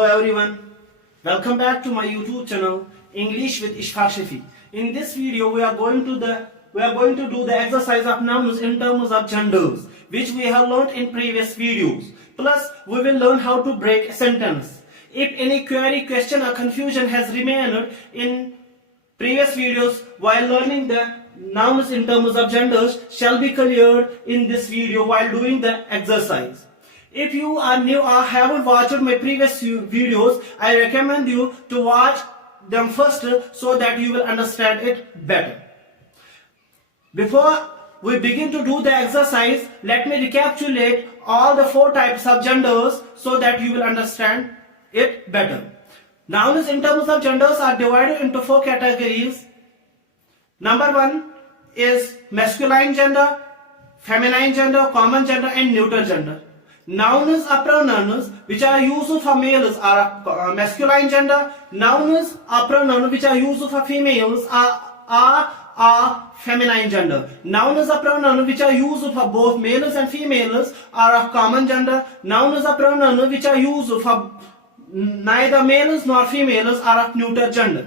Hello everyone, welcome back to my YouTube channel English with Ishfaq Shafi. In this video we are going to do the exercise of nouns in terms of genders, which we have learned in previous videos. Plus we will learn how to break a sentence. If any query, question or confusion has remained in previous videos while learning the nouns in terms of genders shall be cleared in this video while doing the exercise. If you are new or haven't watched my previous videos, I recommend you to watch them first so that you will understand it better. Before we begin to do the exercise, let me recapitulate all the 4 types of genders so that you will understand it better. Nouns in terms of genders are divided into 4 categories. Number 1 is masculine gender, feminine gender, common gender and neuter gender. Nouns or pronouns which are used for males are masculine gender. Nouns or pronouns which are used for females are feminine gender. Nouns or pronouns which are used for both males and females are of common gender. Nouns or pronouns which are used for neither males nor females are of neuter gender.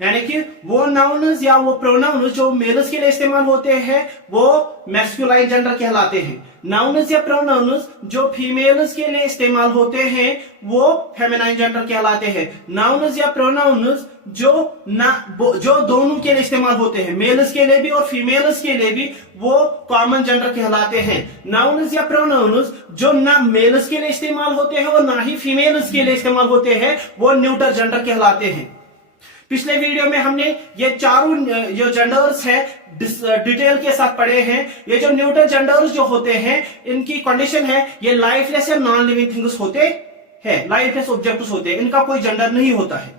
यानी कि वो nouns या वो pronounce जो mails के लिए इस्तेमाल होते हैं वो मैस्कुलाइन जेंडर कहलाते हैं. नाउन्स या प्रोनाउन्स जो फीमेल्स के लिए इस्तेमाल होते हैं वो फेमिनाइन जेंडर कहलाते हैं. नाउन्स या प्रोनाउन्स जो दोनों के लिए इस्तेमाल होते हैं, मेल्स के लिए भी और फीमेल्स के लिए भी, वो कॉमन जेंडर कहलाते हैं. नाउन्स या प्रोनाउन्स जो ना मेल्स के लिए इस्तेमाल होते हैं और ना ही फीमेल्स के लिए इस्तेमाल होते हैं वो न्यूटर जेंडर कहलाते हैं. पिछले वीडियो में हमने ये चारों जो जेंडर्स है डिटेल के साथ पढ़े हैं. ये जो न्यूटर जेंडर्स जो होते हैं इनकी कंडीशन है ये लाइफलेस या नॉन लिविंग थिंग्स होते हैं, लाइफलेस ऑब्जेक्ट्स होते हैं, इनका कोई जेंडर नहीं होता है.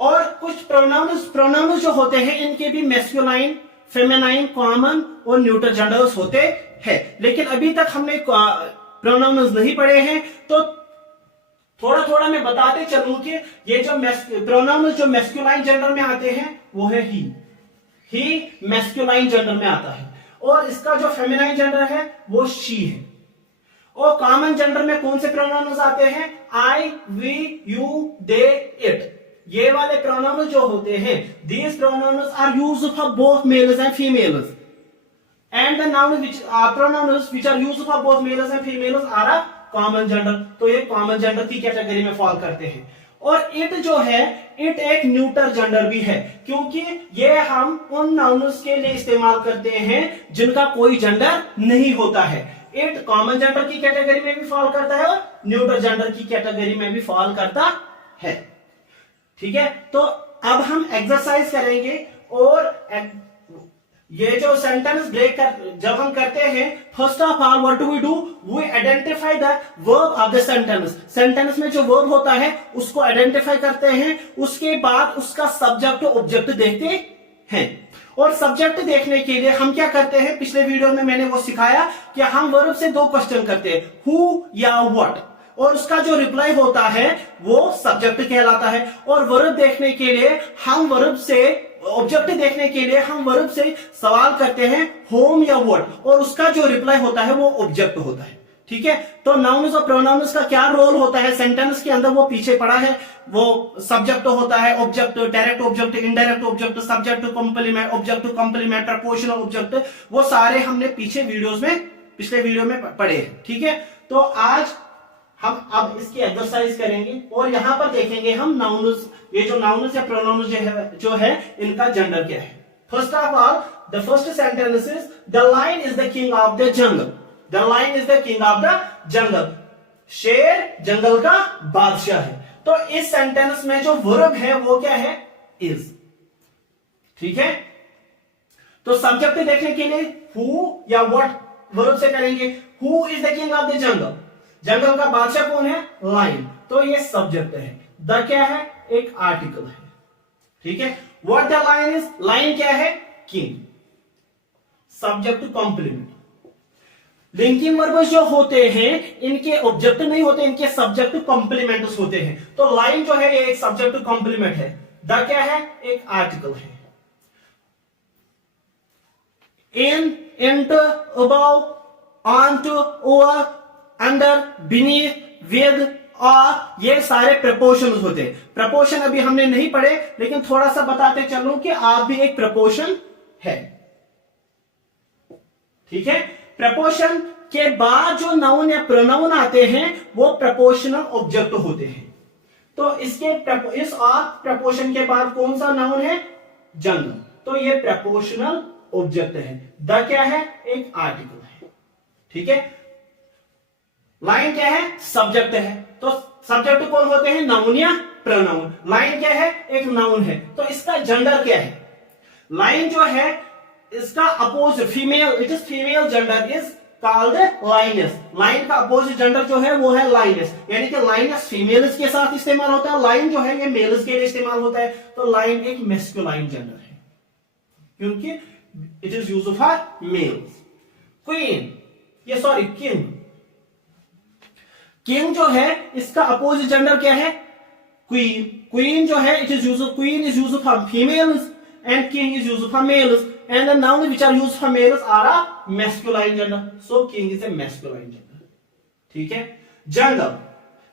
और कुछ प्रोनाउन्स जो होते हैं इनके भी मैस्कुलाइन, फेमिनाइन, कॉमन और न्यूटर जेंडर्स होते हैं. लेकिन अभी तक हमने प्रोनाउन्स नहीं पढ़े हैं तो थोड़ा थोड़ा मैं बताते चलूं कि ये जो प्रोनाउन्स जो मैस्कुलाइन जेंडर में आते हैं वो है ही मैस्कुलाइन जेंडर में आता है. और इसका जो फेमिनाइन जेंडर है वो शी है. और कॉमन जेंडर में कौन से प्रोनाउन्स आते हैं? I, we, you, they, it. ये वाले प्रोनाउन्स जो होते हैं these pronouns are used for both males and females and the pronouns which are used for both males and females are a common gender. तो ये common gender की category में fall करते हैं. और इट जो है इट एक न्यूटर जेंडर भी है क्योंकि ये हम उन नाउन्स के लिए इस्तेमाल करते हैं जिनका कोई जेंडर नहीं होता है. इट कॉमन जेंडर की कैटेगरी में भी फॉल करता है और न्यूटर जेंडर की कैटेगरी में भी फॉल करता है. ठीक है, तो अब हम एक्सरसाइज करेंगे और ये जो सेंटेंस ब्रेक जब हम करते हैं first of all what do we identify the verb of the sentence. Sentence में जो वर्ब होता है उसको आइडेंटिफाई करते हैं. उसके बाद उसका सब्जेक्ट ऑब्जेक्ट देखते हैं. और सब्जेक्ट देखने के लिए हम क्या करते हैं, पिछले वीडियो में मैंने वो सिखाया कि हम वर्ब से 2 क्वेश्चन करते हैं, हु या व्हाट, और उसका जो रिप्लाई होता है वो सब्जेक्ट कहलाता है. और वर्ब देखने के लिए हम वर्ब से ऑब्जेक्ट देखने के लिए हम वर्ब से सवाल करते हैं होम या व्हाट, और उसका जो रिप्लाई होता है वो ऑब्जेक्ट होता है. ठीक है, तो नाउन्स और प्रोनाउन्स का क्या रोल होता है सेंटेंस के अंदर वो पीछे पड़ा है. वो सब्जेक्ट होता है, object, direct object, indirect object, subject to complement, object to complement, proportional object, वो सारे हमने पिछले वीडियो में पढ़े हैं. ठीक है, तो आज हम अब इसकी एक्सरसाइज करेंगे और यहां पर देखेंगे हम नाउन्स, ये जो नाउन्स या प्रोनाउन्स जो है इनका जेंडर क्या है. First of all the first sentence is the lion is the king of the jungle. The lion is the king of the jungle. शेर जंगल का बादशाह है. तो इस सेंटेंस में जो वर्ब है वो क्या है? इज. ठीक है, तो सब्जेक्ट देखने के लिए हु या व्हाट वर्ब से करेंगे. Who is the king of the jungle, जंगल का बादशाह कौन है? लायन. तो ये सब्जेक्ट है. द क्या है? एक आर्टिकल है. ठीक है, what the lion is, lion क्या है? King. Subject to complement. Linking verbs जो होते हैं इनके ऑब्जेक्ट नहीं होते, इनके सब्जेक्ट टू कॉम्प्लीमेंट्स होते हैं. तो लाइन जो है ये एक सब्जेक्ट टू कॉम्प्लीमेंट है. द क्या है? एक आर्टिकल है. In, inter, above, on to, over, under, beneath, with और ये सारे प्रपोर्शन होते हैं। प्रपोर्शन अभी हमने नहीं पढ़े, लेकिन थोड़ा सा बताते चलूं कि आप भी एक प्रपोर्शन है। ठीक है, प्रपोर्शन के बाद जो नाउन या प्रोनाउन आते हैं वो प्रपोर्शनल ऑब्जेक्ट होते हैं। तो इस प्रपोर्शन के बाद कौन सा नाउन है? जंगल। तो ये प्रपोर्शनल ऑब्जेक्ट है। द क्या है? एक आर्टिकल है। ठीक है, लाइन क्या है? सब्जेक्ट है। तो सब्जेक्ट कौन होते हैं? नाउन या प्रोनाउन। लाइन क्या है? एक नाउन है। तो इसका जेंडर क्या है? लाइन जो है इसका opposite female, it is female gender is called lioness. Lion का अपोजिट जेंडर जो है वो है लाइनस, यानी कि लाइनस फीमेल्स के साथ इस्तेमाल होता है, लाइन जो है ये मेल्स के लिए इस्तेमाल होता है। तो लाइन एक मैस्कुलाइन जेंडर है क्योंकि it is use for mails. Queen, ये सॉरी किंग, किंग जो है इसका अपोजिट जेंडर क्या है? क्वीन। क्वीन जो है it is use, queen is use for females and king is used for males, and the nouns which are used for males are a masculine gender, so king is a masculine gender. ठीक है, जंगल,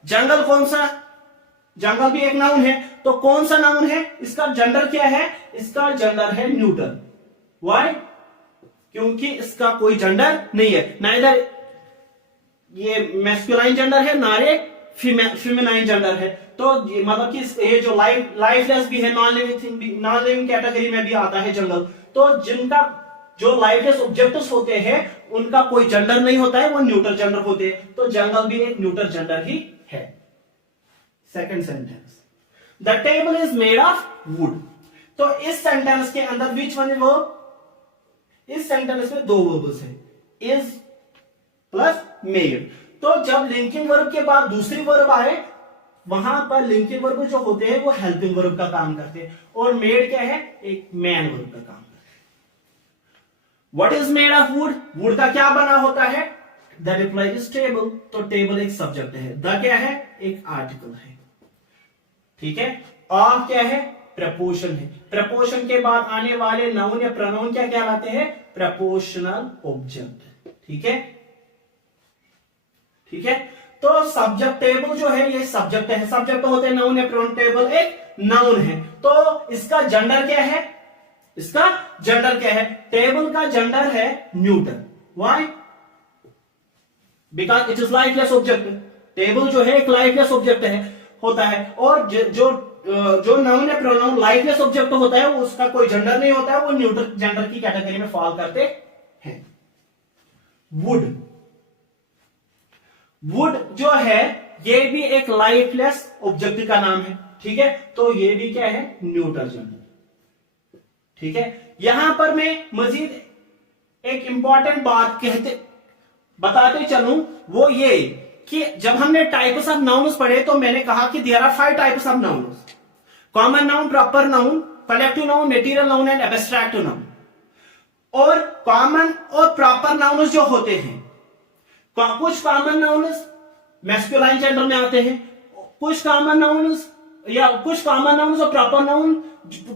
जंगल कौन सा? जंगल भी एक noun है। तो कौन सा नाउन है? इसका जेंडर क्या है? इसका जेंडर है न्यूट्रल। व्हाई? क्योंकि इसका कोई जेंडर नहीं है, नाइदर ये मैस्कुलाइन जेंडर है ना रे फीमेनाइन जेंडर है। तो मतलब कि ये जो लाइफलेस भी है, नॉन लिविंग थिंग भी, नॉन लिविंग कैटेगरी में भी आता है जंगल। तो जिनका जो लाइफलेस ऑब्जेक्ट्स होते हैं उनका कोई जेंडर नहीं होता है, वो न्यूट्रल जेंडर होते हैं। तो जंगल भी एक न्यूट्रल जेंडर ही है। Second sentence, the table is made of would. तो इस सेंटेंस के अंदर विच वन इज वर्ब? इस सेंटेंस में दो वर्ब्स है, इज प्लस मेड। तो जब लिंकिंग वर्ब के बाद दूसरी वर्ब आए, वहां पर लिंकिंग वर्ब जो होते हैं वो हेल्पिंग वर्ब का काम करते हैं, और मेड क्या है? एक मैन वर्ब का काम करते हैं। What is made of would? Would का क्या बना होता है? The reply is table. तो टेबल एक सब्जेक्ट है, द क्या है? एक आर्टिकल है। ठीक है, ऑफ क्या है? प्रपोर्शन है। प्रपोर्शन के बाद आने वाले नाउन या प्रोनाउन क्या कहलाते हैं? Proportional object. ठीक है, ठीक है। तो सब्जेक्ट टेबल जो है ये सब्जेक्ट है, सब्जेक्ट होते हैं नाउन या प्रोनाउन, टेबल एक नाउन है। तो इसका जेंडर क्या है? इसका जेंडर क्या है? टेबल का जेंडर है neutral. Why? Because it is lifeless object. Table जो है एक लाइफलेस ऑब्जेक्ट है होता है, और जो नाउन या प्रोनाउन लाइफलेस ऑब्जेक्ट होता है उसका कोई जेंडर नहीं होता है, वो न्यूट्रल जेंडर की कैटेगरी में फॉल करते हैं। वुड, वुड जो है ये भी एक लाइफलेस ऑब्जेक्ट का नाम है। ठीक है, तो ये भी क्या है? Neutral gender. ठीक है, यहां पर मैं मजीद एक इंपॉर्टेंट बात बताते चलूं, वो ये कि जब हमने टाइप्स ऑफ नाउन्स पढ़े तो मैंने कहा कि there are 5 types of nouns: common noun, proper noun, collective noun, material noun and abstract noun. और कॉमन और प्रॉपर नाउन्स जो होते हैं, कुछ कॉमन नाउन्स मैस्कुलाइन जेंडर में आते हैं, कुछ कॉमन नाउन्स और प्रॉपर नाउन,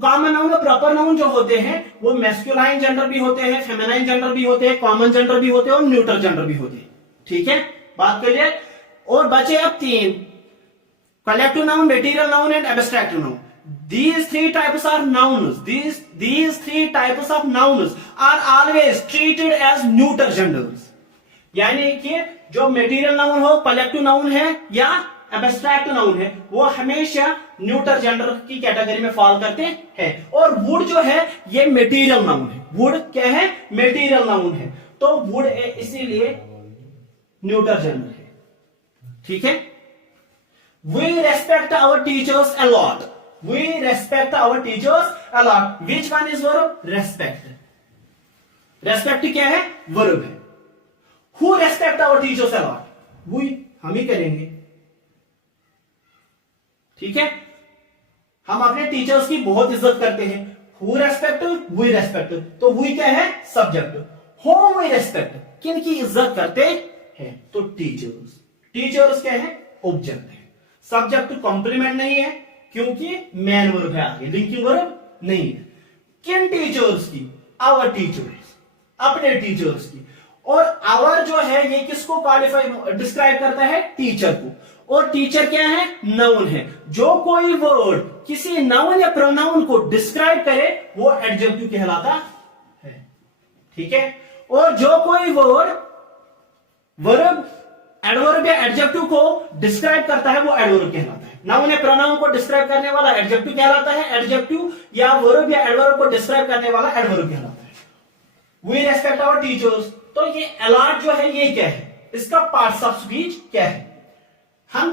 कॉमन नाउन और प्रॉपर नाउन जो होते हैं वो मैस्कुलाइन जेंडर भी होते हैं, फेमिनाइन जेंडर भी होते हैं, कॉमन जेंडर भी होते हैं और न्यूट्रल जेंडर भी होते हैं। ठीक है, बात क्लियर? और बचे अब 3: collective noun, material noun and abstract noun. These 3 types are nouns. These 3 types of nouns are always treated as neuter genders. यानी कि जो मटेरियल नाउन हो, कलेक्टिव नाउन है या एब्स्ट्रैक्ट नाउन है, वो हमेशा न्यूट्रल जेंडर की कैटेगरी में फॉल करते हैं। और वुड जो है ये मटेरियल नाउन है। वुड क्या है? मटेरियल नाउन है। तो वुड इसीलिए न्यूट्रल जेंडर है। ठीक है, we respect our teachers a lot. We respect our teachers a lot. Which one is verb? Respect. Respect क्या है? Verb है। Who respect our teachers a lot? We, हम ही करेंगे। ठीक है, हम अपने टीचर्स की बहुत इज्जत करते हैं। Who respect? We respect. तो we क्या है? Subject. Whom we respect? किन की इज्जत करते हैं? तो टीचर्स। टीचर्स क्या है? ऑब्जेक्ट है। सब्जेक्ट कॉम्प्लीमेंट नहीं है क्योंकि मैन वर्ब है आगे, लिंकिंग वर्ब नहीं है। किन टीचर्स की? आवर टीचर्स, अपने टीचर्स की। और आवर जो है ये किसको क्वालिफाई डिस्क्राइब करता है? टीचर को। और टीचर क्या है, नाउन है। जो कोई वर्ड किसी नाउन या प्रोनाउन को डिस्क्राइब करे वो एडजेक्टिव कहलाता है, ठीक है। और जो कोई वर्ड वर्ब, एडवर्ब या एडजेक्टिव को डिस्क्राइब करता है वो एडवर्ब कहलाता है। नाउन या प्रोनाउन को डिस्क्राइब करने वाला एडजेक्टिव कहलाता है, एडजेक्टिव या वर्ब या एडवर्ब को डिस्क्राइब करने वाला एडवर्ब कहलाता है। वी रेस्पेक्ट आवर टीचर्स, तो ये अलॉट जो है ये क्या है, इसका पार्ट्स ऑफ स्पीच क्या है। हम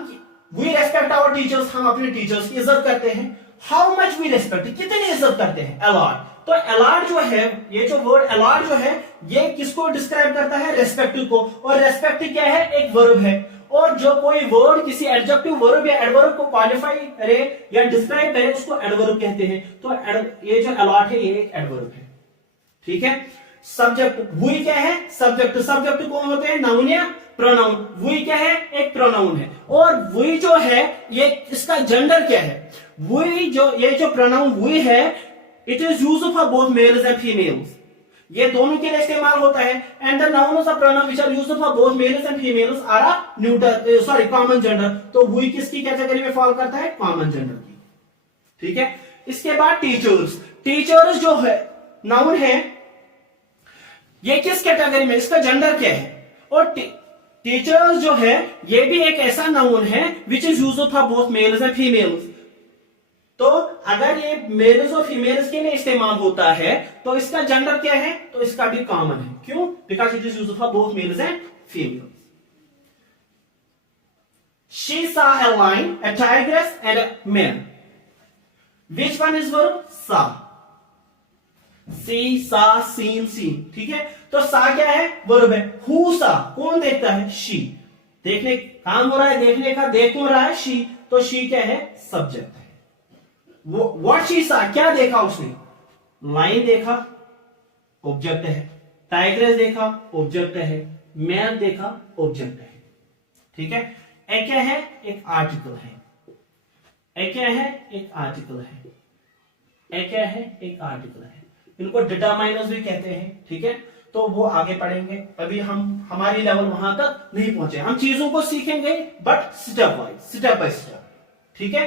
वी रेस्पेक्ट आवर टीचर्स, हम अपने टीचर्स की इज्जत करते हैं। हाउ मच वी रेस्पेक्ट, कितनी इज्जत करते हैं, अलॉट। तो अलॉट जो है, ये जो वर्ड अलॉट जो है ये किसको डिस्क्राइब करता है, रेस्पेक्ट को। और रेस्पेक्ट क्या है, एक वर्ब है। और जो कोई वर्ड किसी एडजेक्टिव, वर्ब या एडवर्ब को क्वालिफाई करे या डिस्क्राइब करे उसको एडवर्ब कहते हैं। तो ये जो अलॉट है ये एक एडवर्ब है, ठीक है। सब्जेक्ट, वी क्या है, सब्जेक्ट। सब्जेक्ट कौन होते हैं, नाउन या प्रोनाउन। वी क्या है, एक प्रोनाउन है। और वी जो है ये इसका जेंडर क्या है, वी जो ये जो प्रोनाउन वी है, it is used for both males and females, ये दोनों के लिए इस्तेमाल होता है। And the nouns of pronoun which are used for both males and females are a neutral, sorry common gender. तो वी किसकी कैटेगरी में फॉल करता है, कॉमन जेंडर की, ठीक है। इसके बाद टीचर्स। टीचर्स जो है नाउन है, ये किस कैटेगरी में, इसका जेंडर क्या है। और टीचर्स जो है ये भी एक ऐसा नाउन है which is used for both males and females. तो अगर ये मेल्स और फीमेल्स के लिए इस्तेमाल होता है तो इसका जेंडर क्या है, तो इसका भी कॉमन है। क्यों, because it is used for both males and females. She saw a lion, a tigress and a man. Which one is verb, saw। सी, सा, सीन, सीन, ठीक है। तो सा क्या है, वर्ब है। हु सा, कौन देखता है, शी। देखने काम हो रहा है, देखने का, देख कौन रहा है, शी। तो शी क्या है, सब्जेक्ट है। व्हाट शी सा, क्या देखा उसने, लाइन देखा, ऑब्जेक्ट है। टाइग्रेस देखा, ऑब्जेक्ट है। मैन देखा, ऑब्जेक्ट है, ठीक है। ए क्या है, एक आर्टिकल है। ए क्या है, एक आर्टिकल है। ए क्या है, एक आर्टिकल है। इनको डिटरमाइनर्स भी कहते हैं, ठीक है। तो वो आगे पढ़ेंगे, अभी हम हमारी लेवल वहां तक नहीं पहुंचे। हम चीजों को सीखेंगे but step wise, step by step, ठीक है।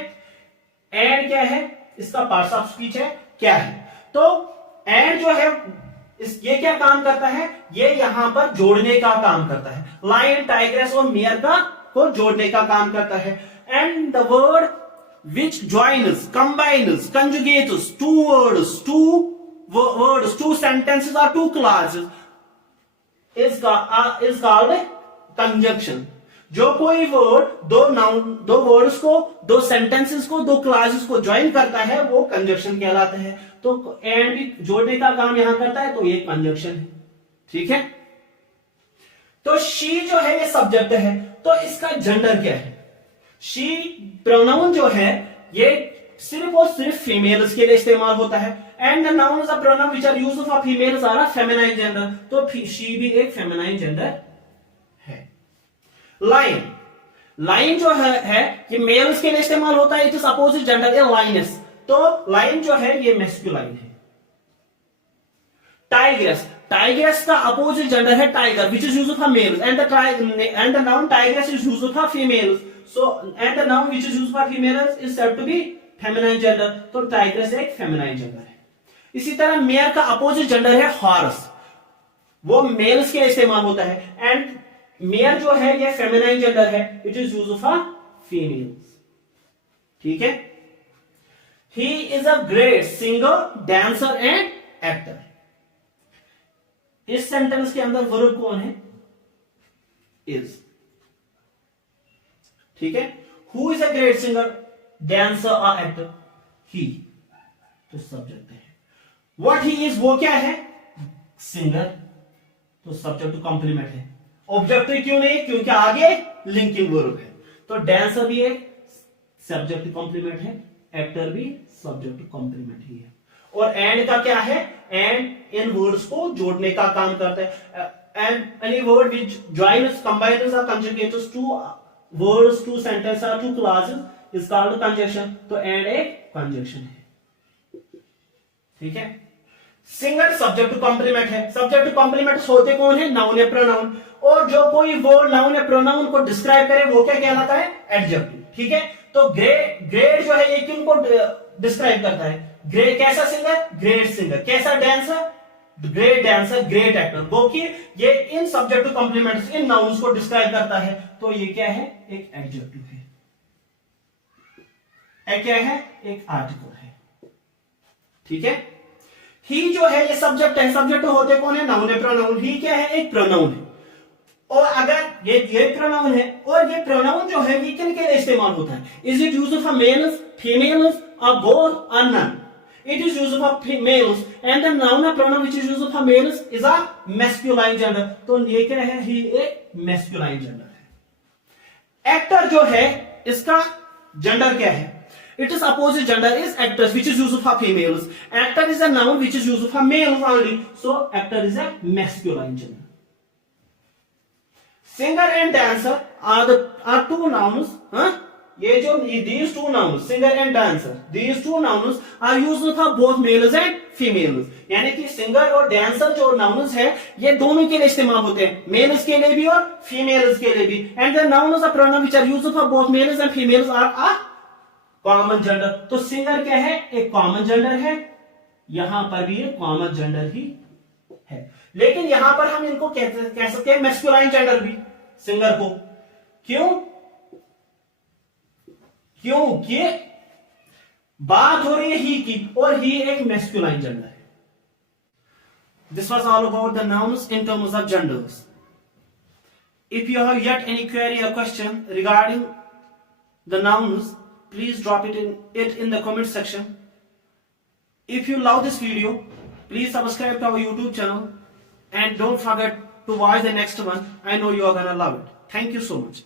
एंड क्या है, इसका पार्ट्स ऑफ स्पीच है, क्या है। तो एंड जो है ये क्या काम करता है, ये यहां पर जोड़ने का काम करता है। लायन, टाइग्रेस और मेयर को जोड़ने का काम करता है। And the word which joins, combines, conjugates two words, two sentences or two clauses is called conjunction। जो कोई वर्ड दो वर्ड्स को, दो सेंटेंसेस को, दो क्लासेस को ज्वाइन करता है वो कंजक्शन कहलाता है। तो एंड भी जोड़ने का काम यहां करता है, तो ये कंजक्शन है, ठीक है। तो शी जो है ये सब्जेक्ट है, तो इसका जेंडर क्या है। शी प्रोनाउन जो है ये सिर्फ और सिर्फ फीमेल्स के लिए इस्तेमाल होता है। And the nouns of pronoun which are used for females are a feminine gender. तो शी भी एक फेमिनाइन जेंडर है। लाइन, लाइन जो है ये मेल्स के लिए इस्तेमाल होता है, it is opposite gender a lioness. तो लाइन जो है ये मैस्कुलाइन है। टाइग्रेस, टाइग्रेस का अपोजिट जेंडर है tiger, which is used for males, and the noun tigress is used for females. So and the noun which is used for females is said to be feminine gender. तो tigress एक feminine gender है। इसी तरह mayor का opposite gender है horse, वो mails के लिए इस्तेमाल होता है। एंड मेयर जो है ये फेमिनाइन जेंडर है, it is used for females, ठीक है। He is a great singer, dancer and actor. इस सेंटेंस के अंदर वर्ब कौन है, इज, ठीक है। Who is a great singer, dancer और एक्टर, ही, तो सब्जेक्ट है। व्हाट ही इज, वो क्या है, सिंगर, तो सब्जेक्ट टू कॉम्प्लीमेंट है। ऑब्जेक्टिव क्यों नहीं, क्योंकि आगे लिंकिंग वर्ब है। तो डांसर भी एक सब्जेक्ट टू कॉम्प्लीमेंट है, एक्टर भी सब्जेक्ट टू कॉम्प्लीमेंट ही है। और एंड का क्या है, एंड इन वर्ड्स को जोड़ने का काम करता है। And any word which joins, combines और conjugates two words, two sentence और two clauses is called conjunction. तो एंड एक कंजंक्शन है, ठीक है। सिंगर सब्जेक्ट टू कॉम्प्लीमेंट है। सब्जेक्ट टू कॉम्प्लीमेंट होते कौन है, नाउन या प्रोनाउन। और जो कोई वर्ड नाउन या प्रोनाउन को डिस्क्राइब करे वो क्या कहलाता है, एडजेक्टिव, ठीक है। तो ग्रेट जो है ये किनको डिस्क्राइब करता है? ग्रेट कैसा सिंगर? Great singer. कैसा dancer? Great dancer, great actor. वो कि ये इन सब्जेक्ट टू कॉम्प्लीमेंट्स, इन नाउन्स को डिस्क्राइब करता है। तो ये क्या है? एक एडजेक्टिव है। क्या है? एक आर्टिकल है, ठीक है। ही जो है ये सब्जेक्ट है। सब्जेक्ट होते कौन है? नाउन है, प्रोनाउन। ही क्या है? एक प्रोनाउन है। और अगर ये प्रोनाउन है, और ये प्रोनाउन जो है ये किन के लिए इस्तेमाल होता है? Is it used for mails, females, और बोथ और none? It is used for males, and the noun or pronoun which is used for males is a masculine gender. तो ये क्या है? ही एक masculine gender है। एक्टर जो है इसका जेंडर क्या है? It is opposite gender is actress, which is used for females. Actor is a noun which is used for males only. So actor is a masculine gender. Singer and dancer are two nouns. ये जो these two nouns, singer and dancer, these two nouns are used for both males and females. यानी कि singer और dancer जो nouns है ये दोनों के लिए इस्तेमाल होते हैं, मेल्स के लिए भी और फीमेल्स के लिए भी। And the nouns are pronoun which are used for both males and females are a common gender. तो सिंगर क्या है? एक कॉमन जेंडर है। यहां पर भी एक कॉमन जेंडर ही है, लेकिन यहां पर हम इनको कह सकते हैं मैस्कुलाइन जेंडर भी, सिंगर को। क्योंकि बात हो रही है ही की, और ही एक मैस्कुलाइन जेंडर है। This was all about the nouns in terms of genders. If you have yet any query or question regarding the nouns, please drop it in the comment section. If you love this video, please subscribe to our YouTube channel and don't forget to watch the next one. I know you are gonna love it. Thank you so much.